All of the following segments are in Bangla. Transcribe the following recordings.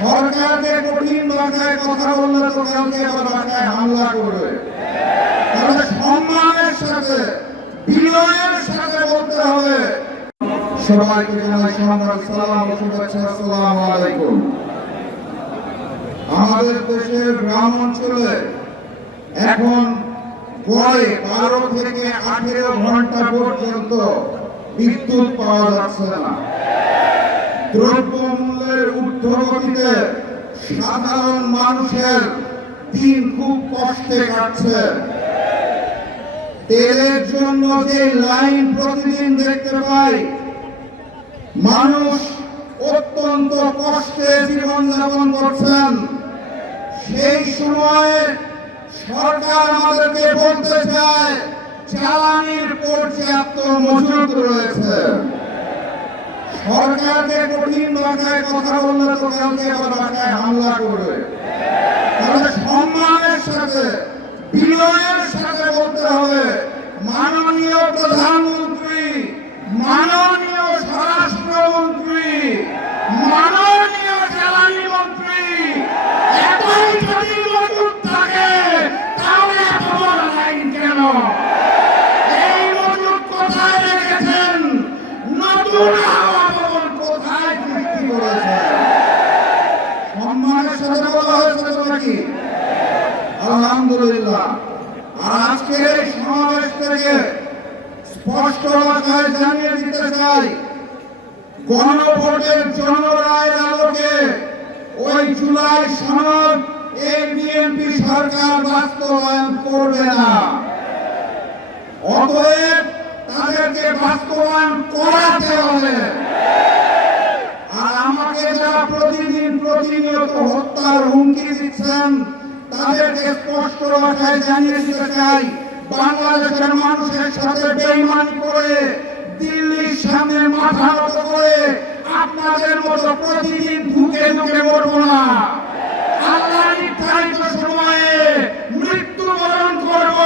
সরকারকে কঠিন ভাষায় কথা বললে তো কালকে আবার বাসায় হামলা করবে। তাহলে সম্মানের সাথে বিনয়ের সাথে বলতে হবে। সবাইকে জানাই সম্মান, সালাম ও শুভেচ্ছা। আসসালামু আলাইকুম। আমাদের দেশের গ্রাম অঞ্চলে এখন গড়ে 12 থেকে 18 ঘন্টা পর্যন্ত বিদ্যুৎ পাওয়া যাচ্ছে না। দ্রব্যমূল্যের ঊর্ধ্বগতিতে সাধারণ মানুষের দিন খুব কষ্টে কাটছে। তেলের জন্য যে লাইন প্রতিদিন দেখতে পাই, মানুষ অত্যন্ত কষ্টে জীবনযাপন করছেন। সেই সময়ে সরকার আমাদেরকে বলতে চায় জ্বালানির পর্যাপ্ত মজুদ রয়েছে। সরকারকে কঠিন ভাষায় কথা বললে তো কালকে আবার বাসায় হামলা করবে। তাহলে সম্মানের সাথে বিনয়ের সাথে বলতে হবে, মাননীয় প্রধানমন্ত্রী, মাননীয় স্বরাষ্ট্রমন্ত্রী, মাননীয় জ্বালানি মন্ত্রী, এতই যদি মজুদ থাকে তাহলে এত বড় লাইন কেন? এই মজুদ কোথায় রেখেছেন? নতুন হাওয়া ভবন কোথায় সৃষ্টি করেছেন? সম্মানের সাথে বলা হয়েছে তো নাকি? আলহামদুলিল্লাহ। আর আজকের এই সমাবেশ থেকে স্পষ্ট ভাষায় জানিয়ে দিতে চাই, গণভোটের জনরায়ের আলোকে ওই জুলাই সনদ এই বিএনপি সরকার বাস্তবায়ন করবে না। অতএব তাদেরকে বাস্তবায়ন করাতে হবে। আর আমাকে যারা প্রতিদিন প্রতিনিয়ত হত্যার হুমকি দিচ্ছেন তাদেরকে স্পষ্ট ভাষায় জানিয়ে দিতে চাই, বাংলাদেশের মানুষের সাথে বেঈমানি করে দিল্লির সামনে মাথা নত করে আপনাদের মতো প্রতিদিন ধুকে ধুকে মরব না। আল্লাহ নির্ধারিত সময়ে মৃত্যুবরণ করব,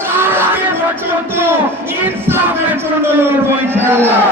তার আগে পর্যন্ত ইনসাফের জন্য লড়ব ইনশাআল্লাহ।